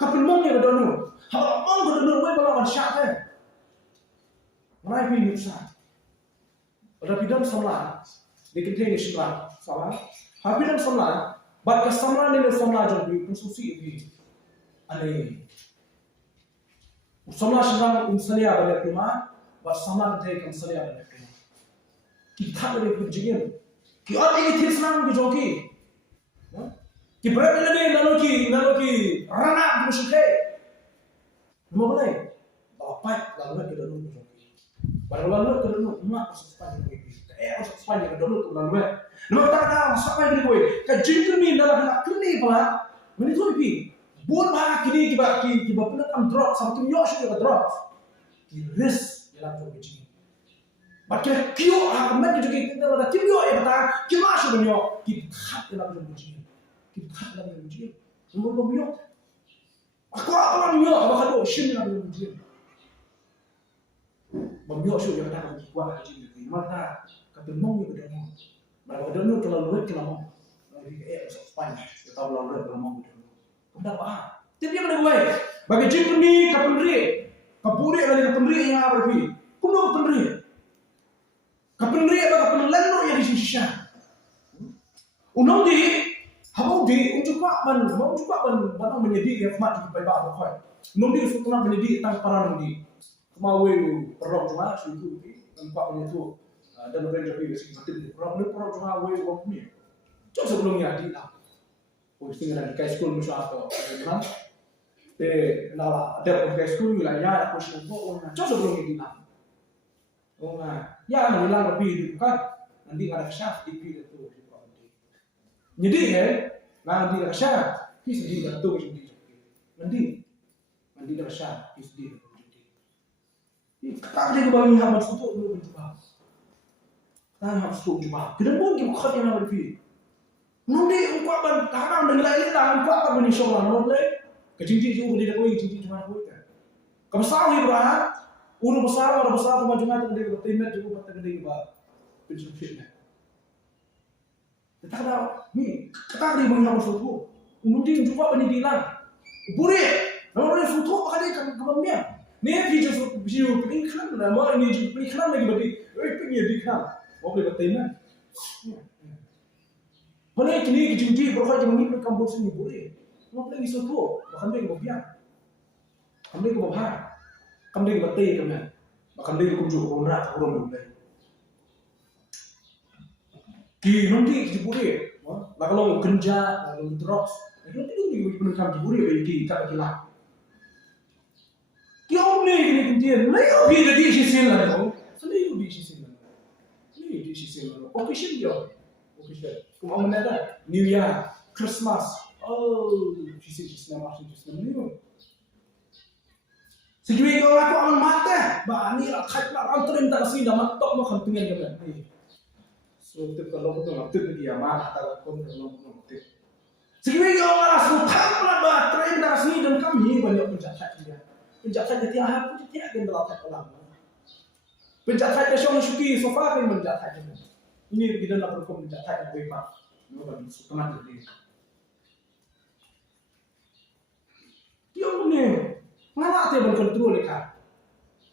kapal mong yang berdonu, hal mong berdonu, weh balak manusia kan, mana ini besar, ada bidang samla, dikenai Islam, salah, bidang samla, bat kesamla ni samla jadi konstruksi ini, aneh, samla sekarang insalia balik rumah, bat samla kita insalia balik. Kita boleh berjigil. Kita ini tersenang di joki. berat naloki rana musuke. Mau boleh. Bapak lalu ke dalam musuke. Baru lalu ke dalam mak sepanjang ini. Sepanjang ke dalam lalu. Nama tak tahu siapa yang gue. Kajin ni dalam nak kini pula. Menitu pi. Buat bahag kini tiba pernah am drop sama kim yosh juga drop. Kiris dalam tu kecil. Macam kio amat juga kita ada kim yo ya kata kim masuk bunyo. Kita dalam tu kecil. Kita dalam tu kecil. Umur bunyo. Aku apa bunyo? Apa kado shin dalam tu kecil. Bunyo syu yang kata kuat kecil itu. Mata kata mong itu dah. Baru dah nu kalau luar kalau mong. Lagi Spanyol. Kita tahu luar kalau mong. Tidak apa. Tapi yang mana gue? Bagi jin ni kapenri, kapuri kali kapenri yang apa lagi? Kuno kapenri. Kapenri apa kapenlano yang disisah. Unong di, habang di unjuk man batang menjadi yang mati di bawah koi. Unong di sukunan menjadi tang paran di. Kemawe perang cuma suatu nampak menyentuh dan mereka juga sih betul perang cuma we wong ni. Jauh sebelumnya di lah. Posting di high school musuh atau kan? Nala ada high school wilayah aku sih orang jauh sebelum ini lah. Ya bilang lebih kan nanti ada syaf di itu. Jadi nanti ada syaf di sini ada tuh nanti ada syaf di sini. Tak ada kebanyakan hambat untuk dulu berjumpa. Tak harus berjumpa. Kita pun kita khat yang lebih. Nundi ungkap ban kahang dengan lain lah ungkap apa bani sholan boleh kejiji juga tidak boleh kejiji cuma boleh kan kebesar Ibrahim orang besar kemajuan itu dia bertimbang juga bertimbang juga pencucian kita tahu ni kita di bawah suatu nundi juga bani dilang boleh orang suatu apa dia kemampuan ni video peniklan nama ini peniklan lagi berarti pengen diklan boleh bertimbang mana kini kejunji berkait dengan ini kampus ini boleh. Mau pergi suatu, bahkan dia kebahagiaan, bahkan dia kebahagiaan, bahkan dia kebahagiaan kan, bahkan dia kunjung orang boleh. Ki nanti kita boleh, lah kalau kerja, kalau drugs, nanti dia penuh boleh bagi kita kita. Kau ni kemudian, lain dia di sisi lain, selain di sisi lain, occasion dia. Kau mana ada New Year, Christmas, sisi nama New. Sejauh kau aku aman mata, bah ni rakyat antarin tak sih dah matok mau kantungan dia kan. So tu kalau betul betul dia mah tak kon kalau betul. Sejauh kau malas mutang lah bah tren tak sih dan kami banyak penjahat dia. Penjahat dia tiap hari tiap akan berlaku kolam. Penjahat dia syong syuki sofa kan penjahat dia. Ini kita nak berkom mencatat yang berapa, nombor setengah jadi. Dia ni, mana ada yang kontrol lekat?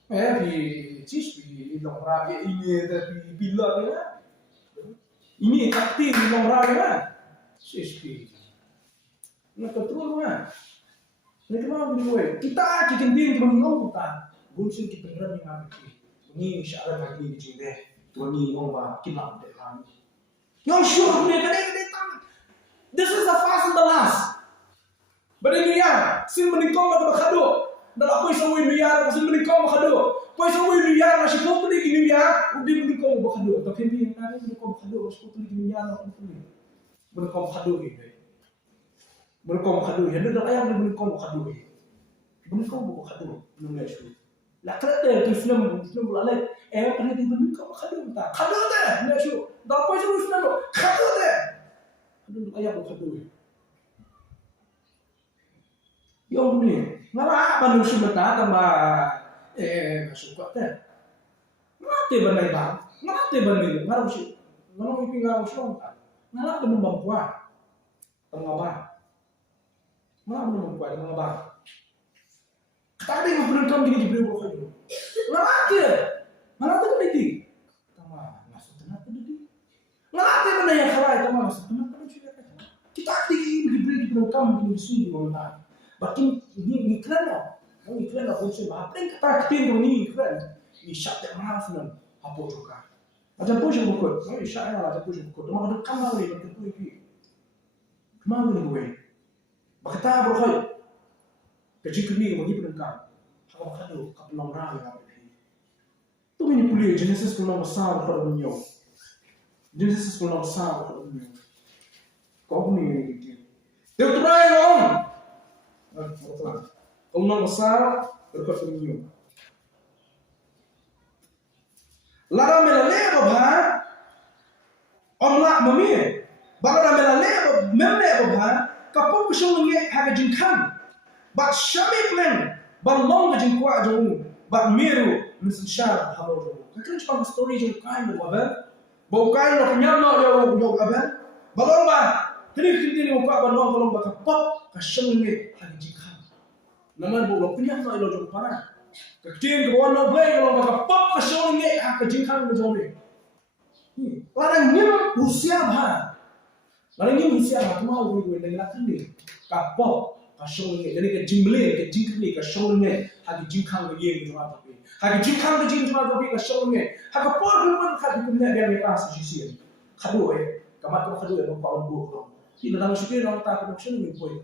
Di cis di longrar ini tapi bila ni lah. Ini aktif di longrar ni lah. Cis nak kontrol lah. Ni kemana ni? Kita cikin dia menunggu kita. Bunsin kita benar ni ngaji. Ini syarat lagi di sini. Tuani orang kilam depan. Yang sure punya kadang-kadang. This is the first and the last. Beri niat, sin menikam atau berkado. Dalam apa yang saya niat, sin menikam berkado. Apa yang saya niat, masih kau pergi gini niat, udah menikam berkado. Tapi yang tadi menikam berkado, masih kau pergi gini niat, apa pergi? Menikam berkado ini. Menikam berkado. Yang ada ayam yang menikam berkado ini. Menikam berkado, belum lesu. Lah kerana tu film lalai. Kena dia menikam berkado tak? Kado deh, lesu. Dah apa yang saya film kado deh. Ada ayam berkado ini. Yang ni, ngapa manusia berkata tambah suka teh? Ngapa bandai bang? Ngapa bandai? Ngaruh sih, ngaruh itu ngaruh sih. Ngapa memang kuat? Tengah ngapa memang kuat? Tengah tadi yang beruntung gini diberi bukan itu. Ngapa berhenti? Tengah masuk tengah berhenti. Ngapa benda yang salah itu masuk tengah berhenti? Kita diberi beruntung di sini orang. Bakin ini keren lah konsep apa yang kita ketahui ini keren ini syak yang mahal senang apa juga macam pun yang bukan ini syak yang macam pun yang bukan cuma ada kamar ni macam tu ini Kemana gue? Bakata berkoi. Kecil kini bagi penengkap. Hak bakado kapelong rah yang apa ini? Tu ini pulih Genesis pulau besar pada dunia. Genesis pulau besar pada dunia. Kau ni gitu. Dia try dong. Pulau besar berkat dunia. Lara melale apa? Omlah mami. Bagara melale memle apa? Kapur kusung nge haga jingkan. Bak syami plan. Bang long ke jingkwa jauh. Bak miru misalnya syar halo jauh. Kakak cakap story jauh kain lo abang. Bau kain lo kenyal lo jauh abang. Balong ba. Kini muka balong balong bak kapok kasung nge haga jingkan. Naman bau lo kenyal lo jauh parah. Ketiin kawan lo play kalau bak kapok kasung nge haga jingkan lo jauh ni. Larang nyem usia bah. Larang nyem usia bah. Kemau gue dengan ni. Kapok kasong nge, jadi ke jimble, ke jingkli, kasong nge, hagi jingkang ke ye cuma tapi, hagi jingkang ke jing cuma tapi kasong nge, hagi por pun hagi kumnya dia lepas sisi, kado kamat kado bapa on buku, ini dalam sukir orang tak production ni boy,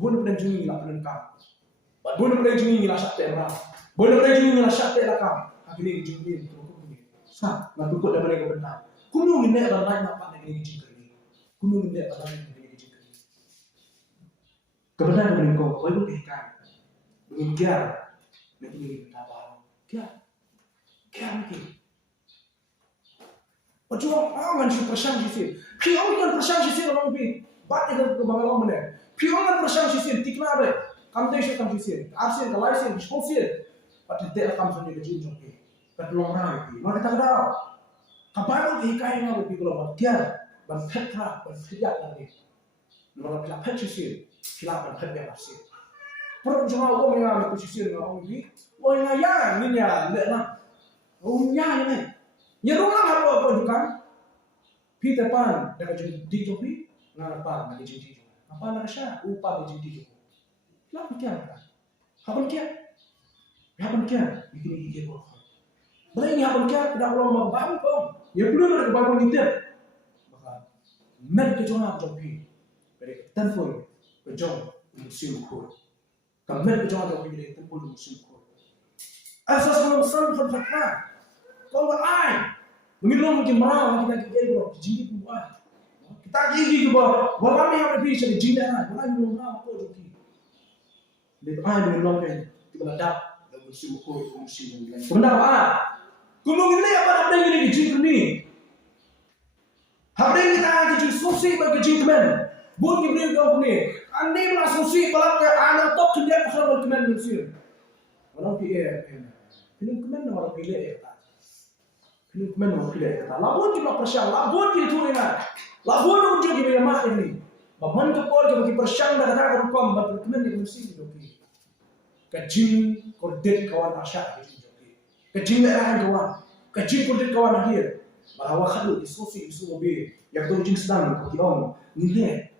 bukan pernah jungi lah pernah kam, bukan pernah jungi lah sakte lah, bukan pernah jungi lah sakte lah kam, hagi ni jingli tu kumnya, sah, nak tukar dah mereka benar, kumnya ni ada lain apa ni jingkli, kumnya ni ada lain ni. Kebenaran dengan kau itu ikan, dengan kiar, dengan tabah, kiar mungkin. Macam orang yang persang sisi, pion yang persang sisi orang lebih, bat itu kebangalan mana? Pion yang persang sisi, tikna ada, kantai kam sisi, arsen, kalaisin, sponsor, bat itu kam sendiri kecil jompi, bat long rai, mana kita tahu? Kapan itu ikan yang lebih kalau bat kiar, bat petra, bat tidak lagi, mana kita pet sisi. Silakan kerja bersih. Perut jangan orang yang ada posisi dengan orang ini. Orang yang ni ya, leklah. Orang yang ni. Ya orang apa juga. Peter Pan dekat jadi joki, ngapa nak jadi joki? Apa nak sah? Upah jadi joki. Lah fikir apa? Hapan kia, bikin dia buat. Boleh ni hapan kia tidak orang bangun kau. Ya perlu nak bangun itu. Maka mer kejongan joki. Beri telefon. Kejong musim kur. Kamera kejong ada begini tempul musim kur. Asas kalau besar berfakta. Kalau berai, mengingat mungkin marah kita bro, jadi buat. Kita gigi buat. Walau ni apa bisa jadi dah. Walau belum marah apa jadi. Lepas ini belum kan kita ladap dan musim kur musim lain. Benar apa? Kumung ini apa ada ini jadi ni. Hari kita jadi sosial bagi jidman. Buat kita kau ni. Andi masuk balap ke anak top dia pasal berkenan musim. Orang pilih, pilih kemen orang pilih tak. Pilih kemen orang pilih tak. Labun cuma persiang, labun itu dengan, labun ujuk di rumah ini. Bahan kepor bagi persiang dan ada rupam berkenan di musim itu. Kajin kordet kawan asyak itu. Kajin merah kawan, kajin kordet kawan akhir. Bahawa kalau diskusi isu mobil yang tu jin sedang kutiong ni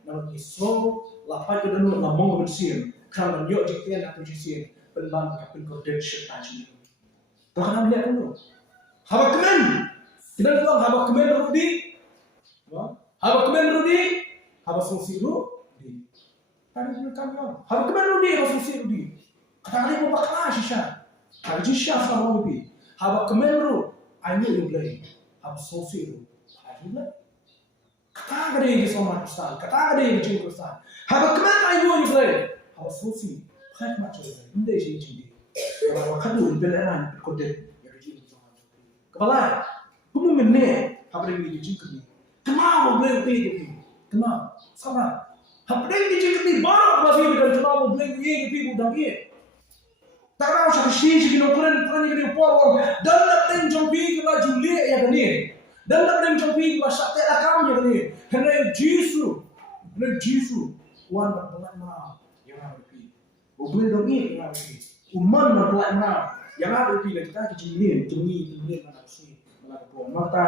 nak isu lapai ke dalam lamong bersih kerana nyok jiktian atau jiktian penban kapin kordet syaitan ini. Bahkan lihat dulu. Haba kemen, kita bilang haba kemen rudi, haba kemen rudi, haba sungsi rudi. Tadi kita bilang haba kemen rudi, haba sungsi rudi. Kata kali mau bakal sisa, haba jisya sama lebih. Haba kemen rudi, ayo lebih. Haba sungsi rudi, ayo lebih. Kata kali ini sama Kristen, kata kali ini jin Kristen. Haba kemen ayo lebih. Haba sungsi, kayak macam ni, ini sih jin. Kalau kadu beneran berkodet ya jin Tuhan. Kepala, kamu menek apa yang dijin kini? Kenapa boleh pergi? Kenapa? Sama. Apa yang dijin kini baru masih dan kenapa boleh pergi budak ini? Tak tahu siapa sih kini ukuran ini power dan nak jompi kalau Julie ya kini. Dan nak jompi kalau sakit akam ya kini. Henry Jesus, Tuhan berpelan maaf yang ada pergi. Boleh dong ini yang ada pergi. Umat berpelan maaf yang ada pergi dan kita kejadian mana sih mana kau mata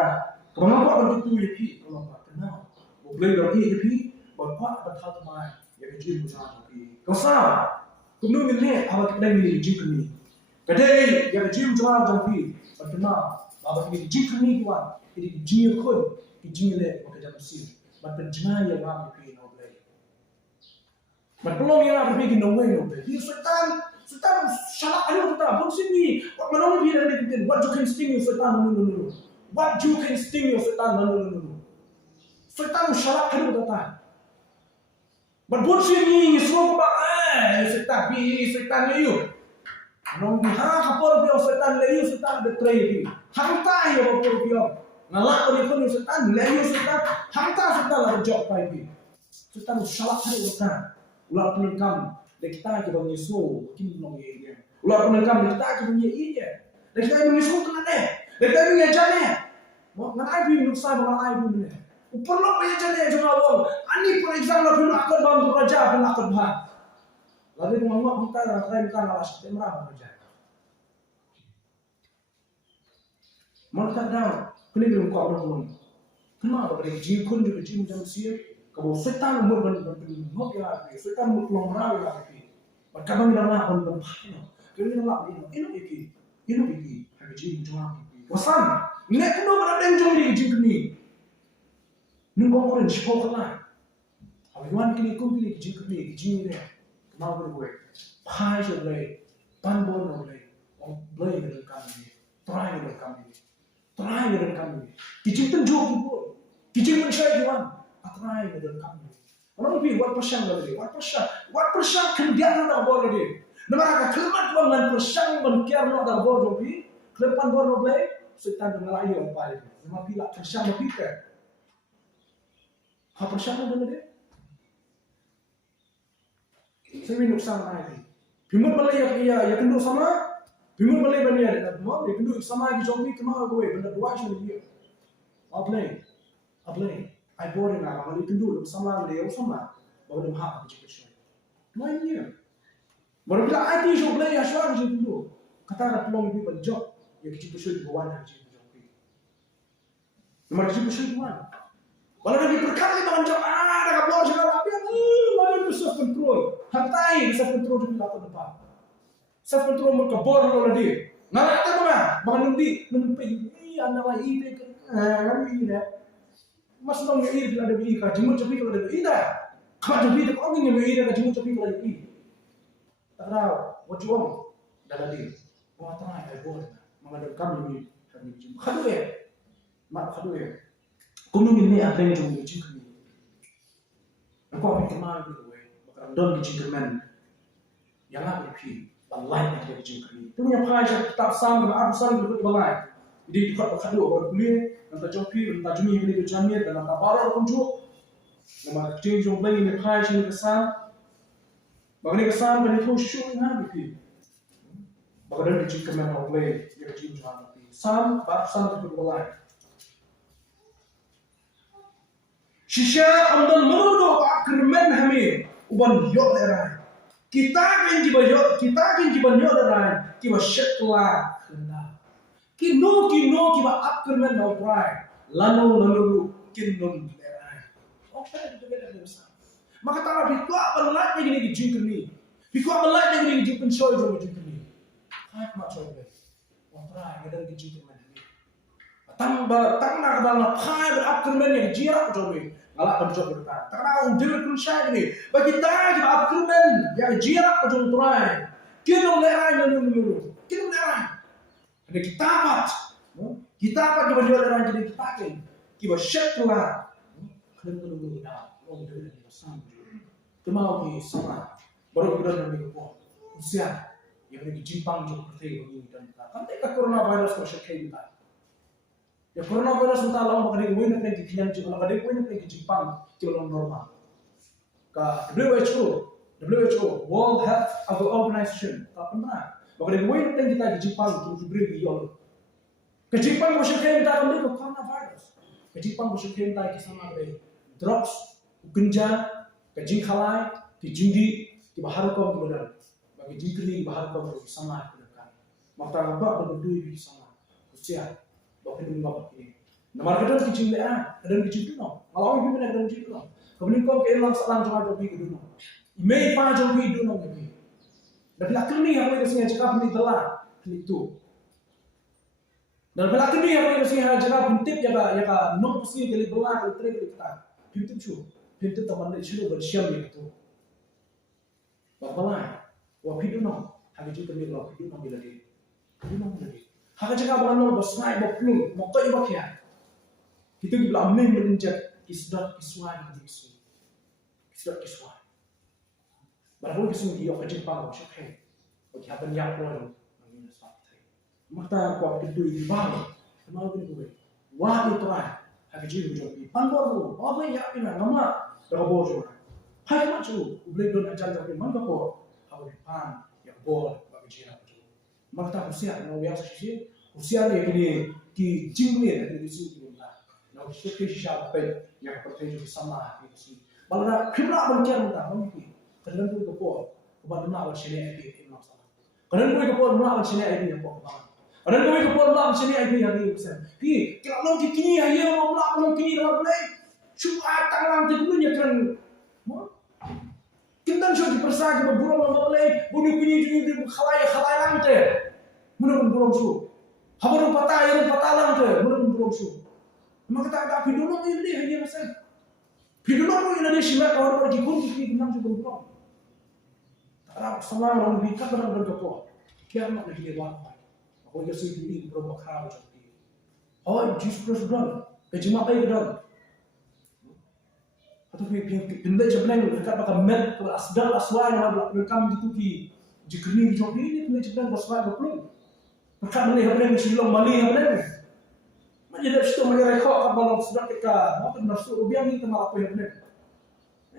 kenapa begitu ya pi kalau tak kenal boleh dong ini pi bapak berkata mai ya kejadian macam pi kau sah kuno ini apa kita ini jikni kadai ya kejadian macam pi berkenal apa ini jikni tuan ini jikni kun jikni le maka jangan sih berkenal yang mana pi no boleh Belum ya pergi no way no. He Sultan salah ayo kita pun sini. Mana ni dia ni what you can sting you Sultan no. What you can sting you Sultan no. Sultan salah ayo kita. Berbun sini semua ba Sultan you. Nong di kapor bio Sultan le you Sultan betray you. Hangta yo kapor bio. Ngalak ni pun Sultan le you Sultan hangta Sultan la job pai bi. Sultan salah ayo kita. Ular penengkam dan kita kita menyesu kim nong ye. Ular penengkam dan kita kita menye ye. Dan kita menyesu kena deh. Dan kita menye jane. Mo ngai bi nuksa ba ngai bi ne. Perlu menye jane cuma wong. Ani for example dulu akad bantu raja bin akad bah. Lalu ngomong kita rakyat kita ngawas temra raja. Mereka dah kini belum kau belum. Kenapa mereka jin kun juga jin jam siap. Kalau Sultan umur berapa ya? Sultan umur belum rawi lagi. Berkabang dalam pun berapa? Kalau dalam ini haji jual. Wasan, nak kena berada jom ni jin ni. Nunggu orang sekolah lah. Awan kini kau kini jin ni. Kenapa berbuat? Pai sebelah, panbon sebelah, belai dengan kami, try dengan kami. Kijin pun jauh pun, kijin pun saya jual. Atrai dengan kami. Orang lebih 1% lagi. 1% kendian nak boleh lagi. Nampak kelemat dengan persen berkiar nak boleh lagi. Kelepan boleh boleh. Sultan dengan ayu apa lagi. Nampak pilak persen lebih ke. Persen ada lagi. Saya minum sama lagi. Bimut boleh ya kenduk sama. Bimut boleh bani ada. Mau dia kenduk sama lagi zombie kemana gue. Benda dua macam ni. Ablay. I bought it now. Kalau itu dulu sama dia sama, baru dia mahal macam tu. Mana ni? Baru bila IT show play asal macam tu. Kata ada peluang lebih berjob, yang kecil besar di bawah macam tu. Nomor kecil besar di mana? Kalau lagi berkali dengan job, ada kapal sekarang apa yang mana itu self control. Hantai self control tu bila depan. Self control mereka bor lagi. Nak kata mana? Mengundi ini anak lagi ini kan ini dah. Mas nong ni bila ada beli ka jemut cepi kalau ada beli dah. Kalau beli tak orang yang beli dah jemut cepi kalau ada beli. Tak tahu, what you want? Dah ada. Mau try I bought. Mengadap kami ni kami jemut. Kadu ya. Mak kadu ya. Kunu ni apa yang jemut jemut ni. Aku apa kemana dulu eh. Bakal don jemut man. Yang apa ni? Allah yang jemut ni. Tu punya price tak sama dengan arusan berikut balai. Jadi dekat kadu orang kuliah. Nanta jopi, nanta jumi ini berjamir dan nanta baru kunjuk. Nama kecil jom lagi ni khai sini kesan. Bagaimana kesan bagi tu show ni ha bipi. Bagaimana kecil kemen orang lagi dia kecil jual bipi. Sam bapsan tu berbalai. Shisha amdan menuduh akremen kami uban yok lerai. Kita kan jiban yok lerai. Kita syeklah kena. Kino kiba akremen mau try lalu kinun lerai. Apa itu kita bersama. Maka tanah biku apa lagi gini jingkir ni. Biku apa lagi gini jingkir show itu jingkir ni. Hai macam apa? Mau try ada jingkir mana ni. Tang nak dalam hai berakremen yang jirak jobi. Ngalak pencoba kita. Tanah undir kursi ni. Bagi kita akremen yang jirak jom try. Kinun lerai lalu. Kinun lerai. Ada kita apa kita jual orang jadi kita kan kita syeklah kena dah orang jadi sama kemau ni sama baru kita nak berbuat usia yang ini Jepang juga pergi begini dan kita kan mereka coronavirus masih kita ya coronavirus entah lama makanya gue nak pergi kian juga makanya gue nak pergi Jepang kalau normal ka WHO World Health Organization tak pernah. Makanya gue yang kita di Jepang untuk beri biol. Ke Jepang masih kita ambil ke coronavirus. Ke Jepang masih kita sama dengan drugs, ganja, ke jingkalai, ke jindi, ke bahar kau ke badan. Bagi jingkli bahar kau ke sama dengan. Maka apa berdua di sama. Usia, bapak ini bapak ini. Nama kadang ke jingli kadang ke jingli no. Kalau orang ini kadang jingli no. Kemudian kau ke elang selang cuma jobi ke duno. Email pa jobi duno ke. Dan belakang ni yang mereka sini cakap ni telah itu. Dan belakang ni yang mereka sini cakap pintip jaga non pasti kali belah kali terus kita. Pintip tu teman dia suruh bersiap itu. Babalai, wa pidu no, hagi ji kami lo pidu no bila di, pidu no bila di. Hagi jaga bahan lo basnai baplung, mokai bakya. Kita bila amin menjat kisdat kiswai di kisui, kisdat kiswai. Baru kisui dia kerja pang, syakhe. Bagi apa ni apa lo, angin asap teh. Mata kuat pidu di bawah, kenal pidu gue. Wah itu lah, hagi ji menjadi panggor lo, apa ya ina nama terabur juga. Hai macam, boleh don ajar tapi mana kau, awak pan, yang bol, bagi ji apa tu. Mata usia, nak biasa sih, usia ni kini ki jingni ada di sini. Now shift siya pe yang pertanyaan sama itu sih. Malah kena berjalan dah, mungkin. Kadang tu kau, kau nak bercakap itu masalah. Kadang kau nak bercakap itu yang kau faham. Kadang kau nak bercakap itu yang kau faham. Kalau kini ayah nak kini dah boleh. Cuma tangan terpunya kan. Kita sudah dipersagi berbulan boleh. Bunuh kini juga khalai lantai. Bunuh burung su. Habaru patah lantai. Bunuh burung su. Maka tak ada video nong ini hanya macam video nong ini ada siapa orang pergi pun kita bilang juga belum. Tak ada sama orang bicara dalam berdoa. Kiamat lagi lewat. Aku jadi ini berdoa kerana jadi. Oh, Jesus Christ berdoa. Kejima apa berdoa? Atau pindah jalan dekat bakal med asdal aswai nama welcome itu ki jikrini joki ini pindah jalan aswai belum. Dekat mana yang silong Mali yang mana? Jadi dari situ mereka rekod kalau sudah kita mau masuk rupiah ni kita malah apa yang benar.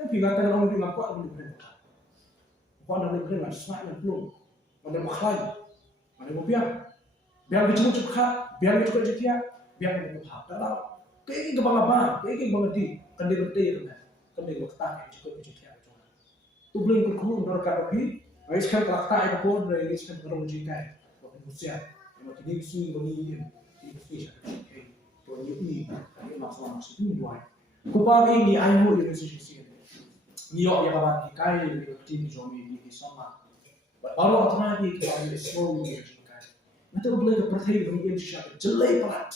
Pingatan orang di Mekah boleh benar. Bukan ada benar semua yang belum. Ada makhluk, ada rupiah. Biar kita cukup, biar kita cukup jetia, biar kita cukup. Dalam kayak gitu kayak banget di kendiri kan. Kendiri waktu cukup jetia. Tu belum berkurang berkat lagi. Sekarang waktu itu pun dari sekarang berkurang jetia. Waktu usia, yang kini sudah begini, ini spesial. Ini masalah ini dua. Kupa ini ayu ini sisi. Niok yang kawan dikai di tim zombie di sama. Baru otomatis kita ada slow ini dikai. Nanti boleh terpercaya dengan game siapa jelek banget.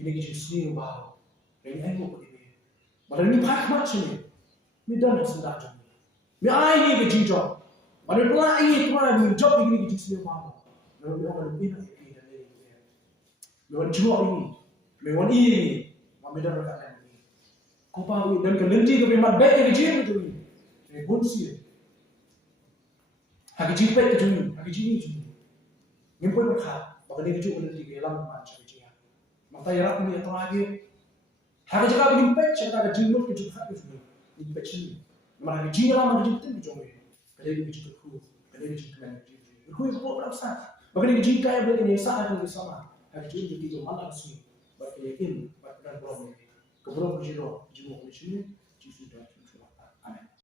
Ini kita sini baru. Ini ayu ini. Baru ini pakai macam ni. Ini dah sudah jadi. Ini ayu ini jinjok. Baru pula ini pula jinjok ini kita sini baru. Baru orang lebih nak ini dan ini. Baru jinjok ini. Memang ini, kami dah berkata ini. Kau tahu dan kelenci ke memang baik yang jin itu ini. Ini bonsi. Hagi jin baik itu ini, hagi jin itu ini. Ini pun berkata, bahkan ini juga kelenci ke dalam macam itu ya. Maka ya aku ni atau lagi. Hagi jika begini baik, saya kata jin itu juga itu ini. Ini baik ini. Memang hagi jin dalam hagi jin itu juga ini. Kadang ini juga kru, kadang ini juga ini. Kru itu pun berapa? Bahkan ini jin kaya baik ini saat itu sama. Hagi jin itu juga mana sih? Bagi yakin, bagi dan problem. Kebetulan berjiro, jiwa di sini, jiwa sudah. Amin.